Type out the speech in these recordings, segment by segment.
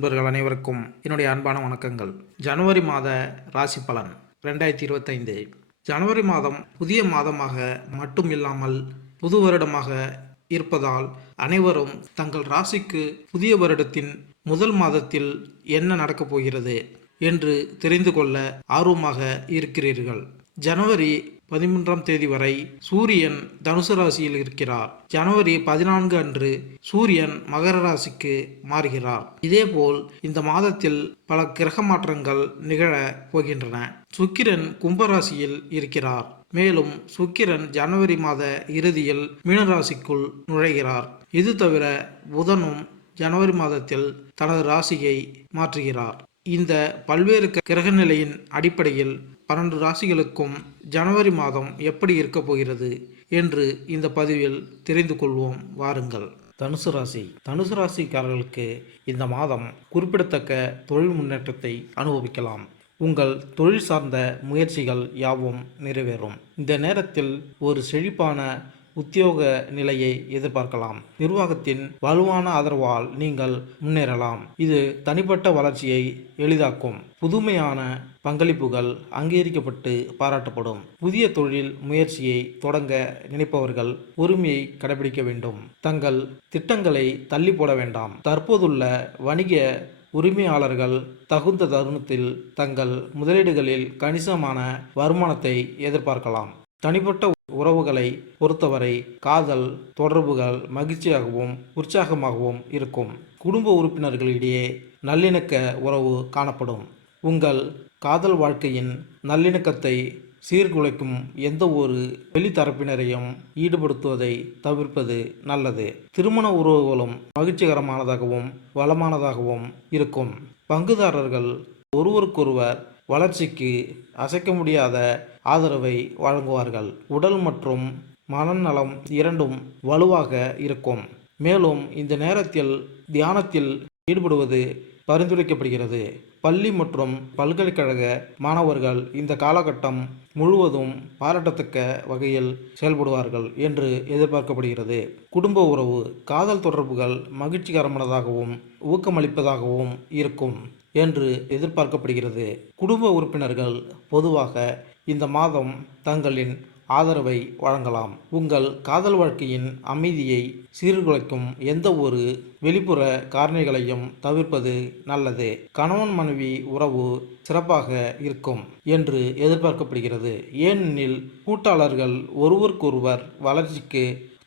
நண்பர்கள் அனைவருக்கும் என்னுடைய அன்பான வணக்கங்கள். ஜனவரி மாத ராசி பலன் 2025. ஜனவரி மாதம் புதிய மாதமாக மட்டும் இல்லாமல் புது வருடமாக இருப்பதால் அனைவரும் தங்கள் ராசிக்கு புதிய வருடத்தின் முதல் மாதத்தில் என்ன நடக்கப் போகிறது என்று தெரிந்து கொள்ள ஆர்வமாக இருக்கிறீர்கள். ஜனவரி 13ஆம் தேதி வரை சூரியன் தனுசு ராசியில் இருக்கிறார். ஜனவரி 14 அன்று சூரியன் மகர ராசிக்கு மாறுகிறார். இதேபோல் இந்த மாதத்தில் பல கிரக மாற்றங்கள் நிகழ போகின்றன. சுக்கிரன் கும்பராசியில் இருக்கிறார். மேலும் சுக்கிரன் ஜனவரி மாத இறுதியில் மீனராசிக்குள் நுழைகிறார். இது தவிர புதனும் ஜனவரி மாதத்தில் தனது ராசியை மாற்றுகிறார். இந்த பல்வேறு கிரக நிலையின் அடிப்படையில் 12 ராசிகளுக்கும் ஜனவரி மாதம் எப்படி இருக்கப் போகிறது என்று இந்த பதிவில் தெரிந்து கொள்வோம். வாருங்கள். தனுசு ராசிக்காரர்களுக்கு இந்த மாதம் குறிப்பிடத்தக்க தொழில் முன்னேற்றத்தை அனுபவிக்கலாம். உங்கள் தொழில் சார்ந்த முயற்சிகள் யாவும் நிறைவேறும். இந்த நேரத்தில் ஒரு செழிப்பான உத்தியோக நிலையை எதிர்பார்க்கலாம். நிர்வாகத்தின் வலுவான ஆதரவால் நீங்கள் முன்னேறலாம். இது தனிப்பட்ட வளர்ச்சியை எளிதாக்கும். புதுமையான பங்களிப்புகள் அங்கீகரிக்கப்பட்டு பாராட்டப்படும். புதிய தொழில் முயற்சியை தொடங்க நினைப்பவர்கள் பொறுமையை கடைபிடிக்க வேண்டும். தங்கள் திட்டங்களை தள்ளி போட வேண்டாம். தற்போதுள்ள வணிக உரிமையாளர்கள் தகுந்த தருணத்தில் தங்கள் முதலீடுகளில் கணிசமான வருமானத்தை எதிர்பார்க்கலாம். தனிப்பட்ட உறவுகளை பொறுத்தவரை காதல் தொடர்புகள் மகிழ்ச்சியாகவும் உற்சாகமாகவும் இருக்கும். குடும்ப உறுப்பினர்களிடையே நல்லிணக்க உறவு காணப்படும். உங்கள் காதல் வாழ்க்கையின் நல்லிணக்கத்தை சீர்குலைக்கும் எந்த ஒரு வெளித்தரப்பினரையும் ஈடுபடுத்துவதை தவிர்ப்பது நல்லது. திருமண உறவுகளும் மகிழ்ச்சிகரமானதாகவும் வளமானதாகவும் இருக்கும். பங்குதாரர்கள் ஒருவருக்கொருவர் வளர்ச்சிக்கு அசைக்க முடியாத ஆதரவை வழங்குவார்கள். உடல் மற்றும் மனநலம் இரண்டும் வலுவாக இருக்கும். மேலும் இந்த நேரத்தில் தியானத்தில் ஈடுபடுவது பரிந்துரைக்கப்படுகிறது. பள்ளி மற்றும் பல்கலைக்கழக மாணவர்கள் இந்த காலகட்டம் முழுவதும் பாராட்டத்தக்க வகையில் செயல்படுவார்கள் என்று எதிர்பார்க்கப்படுகிறது. குடும்ப உறவு காதல் தொடர்புகள் மகிழ்ச்சிகரமானதாகவும் ஊக்கமளிப்பதாகவும் இருக்கும் என்று எதிர்பார்க்கப்படுகிறது. குடும்ப உறுப்பினர்கள் பொதுவாக இந்த மாதம் தங்களின் ஆதரவை வழங்கலாம். உங்கள் காதல் வாழ்க்கையின் அமைதியை சீர்குலைக்கும் எந்த ஒரு வெளிப்புற காரணிகளையும் தவிர்ப்பது நல்லது. கணவன் மனைவி உறவு சிறப்பாக இருக்கும் என்று எதிர்பார்க்கப்படுகிறது. ஏனெனில் கூட்டாளர்கள் ஒருவருக்கொருவர் வளர்ச்சிக்கு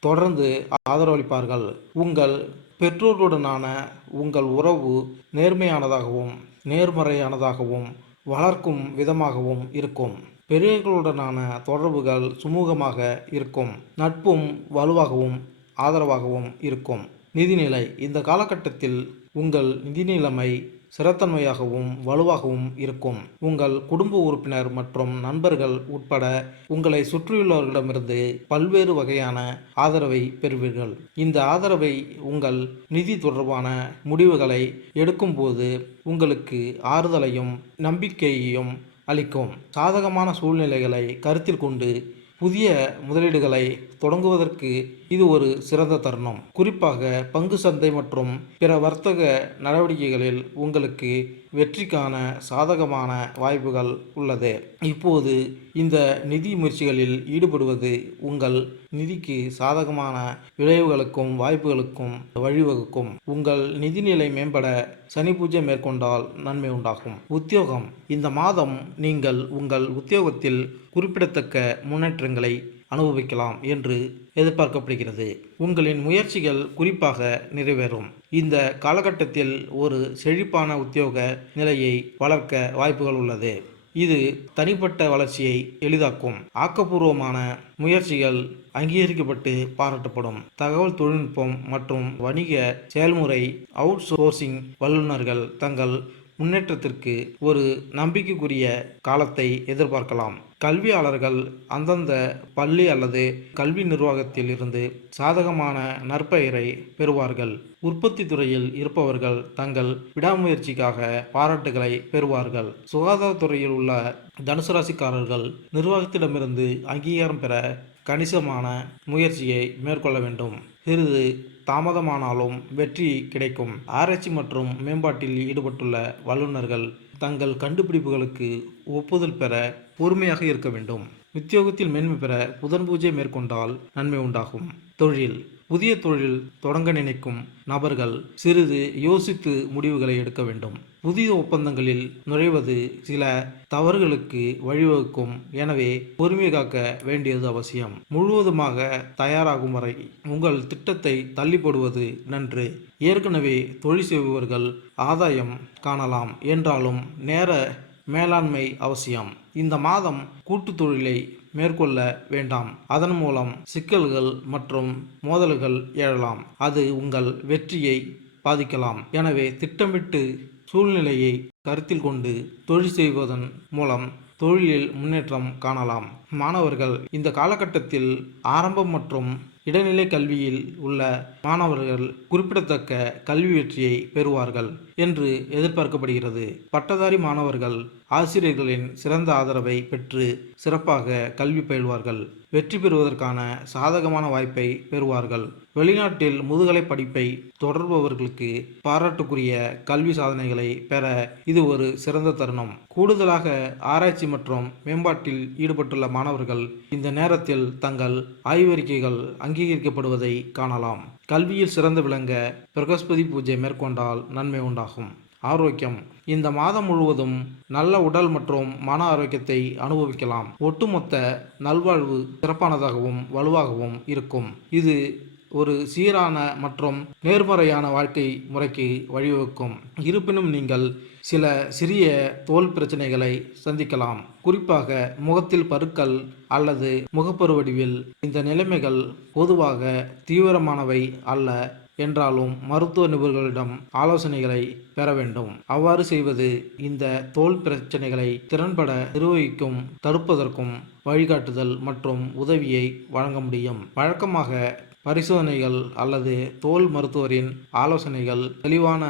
தொடர்ந்து ஆதரவளிப்பார்கள். உங்கள் பெற்றோருடனான உங்கள் உறவு நேர்மையானதாகவும் நேர்மறையானதாகவும் வளர்க்கும் விதமாகவும் இருக்கும். பெரியவர்களுடனான தொடர்புகள் சுமூகமாக இருக்கும். நட்பும் வலுவாகவும் ஆதரவாகவும் இருக்கும். நிதிநிலை இந்த காலகட்டத்தில் உங்கள் நிதி நிலைமை ஸ்திரத்தன்மையாகவும் வலுவாகவும் இருக்கும். உங்கள் குடும்ப உறுப்பினர் மற்றும் நண்பர்கள் உட்பட உங்களை சுற்றியுள்ளவர்களிடமிருந்து பல்வேறு வகையான ஆதரவை பெறுவீர்கள். இந்த ஆதரவை உங்கள் நிதி தொடர்பான முடிவுகளை எடுக்கும்போது உங்களுக்கு ஆறுதலையும் நம்பிக்கையையும் அளிக்கும். சாதகமான சூழ்நிலைகளை கருத்தில் கொண்டு புதிய முதலீடுகளை தொடங்குவதற்கு இது ஒரு சிறந்த தருணம். குறிப்பாக பங்கு சந்தை மற்றும் பிற வர்த்தக நடவடிக்கைகளில் உங்களுக்கு வெற்றிக்கான சாதகமான வாய்ப்புகள் உள்ளது. இப்போது இந்த நிதி முயற்சிகளில் ஈடுபடுவது உங்கள் நிதிக்கு சாதகமான விளைவுகளுக்கும் வாய்ப்புகளுக்கும் வழிவகுக்கும். உங்கள் நிதிநிலை மேம்பட சனி பூஜை மேற்கொண்டால் நன்மை உண்டாகும். உத்தியோகம் இந்த மாதம் நீங்கள் உங்கள் உத்தியோகத்தில் குறிப்பிடத்தக்க முன்னேற்றங்களை அனுபவிக்கலாம் என்று எதிர்பார்க்கப்படுகிறது. உங்களின் முயற்சிகள் குறிப்பாக நிறைவேறும். இந்த காலகட்டத்தில் ஒரு செழிப்பான உத்தியோக நிலையை வளர்க்க வாய்ப்புகள் உள்ளது. இது தனிப்பட்ட வளர்ச்சியை எளிதாக்கும். ஆக்கப்பூர்வமான முயற்சிகள் அங்கீகரிக்கப்பட்டு பாராட்டப்படும். தகவல் தொழில்நுட்பம் மற்றும் வணிக செயல்முறை அவுட் சோர்சிங் வல்லுநர்கள் தங்கள் முன்னேற்றத்திற்கு ஒரு நம்பிக்கைக்குரிய காலத்தை எதிர்பார்க்கலாம். கல்வியாளர்கள் அந்தந்த பள்ளி அல்லது கல்வி நிர்வாகத்தில் இருந்து சாதகமான நற்பெயரை பெறுவார்கள். உற்பத்தி துறையில் இருப்பவர்கள் தங்கள் விடாமுயற்சிக்காக பாராட்டுகளை பெறுவார்கள். சுகாதாரத்துறையில் உள்ள தனுசு ராசிக்காரர்கள் நிர்வாகத்திடமிருந்து அங்கீகாரம் பெற கணிசமான முயற்சியை மேற்கொள்ள வேண்டும். சிறிது தாமதமானாலும் வெற்றி கிடைக்கும். ஆராய்ச்சி மற்றும் மேம்பாட்டில் ஈடுபட்டுள்ள வல்லுநர்கள் தங்கள் கண்டுபிடிப்புகளுக்கு ஒப்புதல் பெற பொறுமையாக இருக்க வேண்டும். உத்தியோகத்தில் மேன்மை பெற புதன் பூஜை மேற்கொண்டால் நன்மை உண்டாகும். தொழில் புதிய தொழில் தொடங்க நினைக்கும் நபர்கள் சிறிது யோசித்து முடிவுகளை எடுக்க வேண்டும். புதிய ஒப்பந்தங்களில் நுழைவது சில தவறுகளுக்கு வழிவகுக்கும். எனவே பொறுமை காக்க வேண்டியது அவசியம். முழுவதுமாக தயாராகும் வரை உங்கள் திட்டத்தை தள்ளி போடுவது நன்று. ஏற்கனவே தொழில் செய்பவர்கள் ஆதாயம் காணலாம் என்றாலும் நேர மேலாண்மை அவசியம். இந்த மாதம் கூட்டு தொழிலை மேற்கொள்ள வேண்டாம். அதன் மூலம் சிக்கல்கள் மற்றும் மோதல்கள் எழலாம். அது உங்கள் வெற்றியை பாதிக்கலாம். எனவே திட்டமிட்டு சூழ்நிலையை கருத்தில் கொண்டு தொழில் செய்வதன் மூலம் தொழிலில் முன்னேற்றம் காணலாம். மாணவர்கள் இந்த காலகட்டத்தில் ஆரம்பம் மற்றும் இடைநிலை கல்வியில் உள்ள மாணவர்கள் குறிப்பிடத்தக்க கல்வி வெற்றியை பெறுவார்கள் என்று எதிர்பார்க்கப்படுகிறது. பட்டதாரி மாணவர்கள் ஆசிரியர்களின் சிறந்த ஆதரவை பெற்று சிறப்பாக கல்வி பயில்வார்கள். வெற்றி பெறுவதற்கான சாதகமான வாய்ப்பை பெறுவார்கள். வெளிநாட்டில் முதுகலை படிப்பை தொடர்பவர்களுக்கு பாராட்டுக்குரிய கல்வி சாதனைகளை பெற இது ஒரு சிறந்த தருணம். கூடுதலாக ஆராய்ச்சி மற்றும் மேம்பாட்டில் ஈடுபட்டுள்ள மாணவர்கள் இந்த நேரத்தில் தங்கள் ஆய்வறிக்கைகள் அங்கீகரிக்கப்படுவதை காணலாம். கல்வியில் சிறந்து விளங்க பிரகஸ்பதி பூஜை மேற்கொண்டால் நன்மை உண்டாகும். ஆரோக்கியம் இந்த மாதம் முழுவதும் நல்ல உடல் மற்றும் மன ஆரோக்கியத்தை அனுபவிக்கலாம். ஒட்டுமொத்த நல்வாழ்வு சிறப்பானதாகவும் வலுவாகவும் இருக்கும். இது ஒரு சீரான மற்றும் நேர்மறையான வாழ்க்கை முறைக்கு வழிவகுக்கும். இருப்பினும் நீங்கள் சில சிறிய தோல் பிரச்சனைகளை சந்திக்கலாம். குறிப்பாக முகத்தில் பருக்கள் அல்லது முகப்பரு வடிவில். இந்த நிலைமைகள் பொதுவாக தீவிரமானவை அல்ல என்றாலும் மருத்துவ நிபுணர்களிடம் ஆலோசனைகளை பெற வேண்டும். அவ்வாறு செய்வது இந்த தோல் பிரச்சனைகளை திறன்பட நிர்வகிக்கும் தடுப்பதற்கும் வழிகாட்டுதல் மற்றும் உதவியை வழங்க முடியும். வழக்கமாக பரிசோதனைகள் அல்லது தோல் மருத்துவரின் ஆலோசனைகள் தெளிவான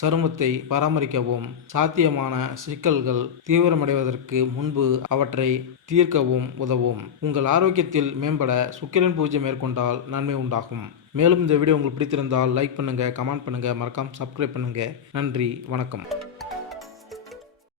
சருமத்தை பராமரிக்கவும் சாத்தியமான சிக்கல்கள் தீவிரமடைவதற்கு முன்பு அவற்றை தீர்க்கவும் உதவும். உங்கள் ஆரோக்கியத்தில் மேம்பட சுக்கிரன் பூஜை மேற்கொண்டால் நன்மை உண்டாகும். மேலும் இந்த வீடியோ உங்களுக்கு பிடித்திருந்தால் லைக் பண்ணுங்கள், கமெண்ட் பண்ணுங்கள், மறக்காம சப்ஸ்கிரைப் பண்ணுங்கள். நன்றி, வணக்கம்.